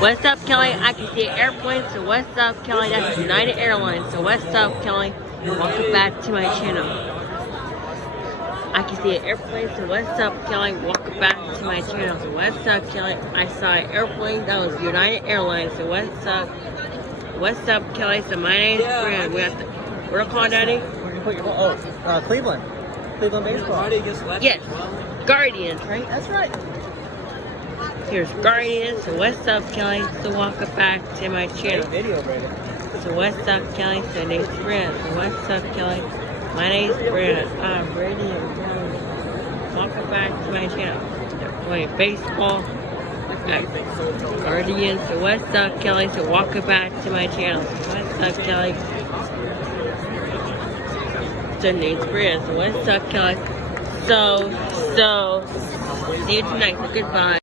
What's up, Kelly? I can see an airplane, so what's up, Kelly? That's United Airlines, so what's up, Kelly? Welcome back to my channel. I can see an airplane, so what's up, Kelly? Welcome back to my channel, so what's up, Kelly? I saw an airplane, that was United Airlines, so what's up? What's up, Kelly? So my name's Brad. We're calling, Daddy? Where you put your Cleveland. Cleveland baseball. Yes, Guardians, right? That's right. Here's Guardians, so what's up, Kelly? So welcome back to my channel. Video, Brady. So what's up, Kelly? So name's Brad. So what's up, Kelly? My name's Brad. I'm Brady and Kelly. Welcome back to my channel. They're playing baseball. Guardians. So what's up, Kelly? So welcome back to my channel. So what's up, Kelly? So name's Brad. So what's up, Kelly? So see you tonight. So goodbye.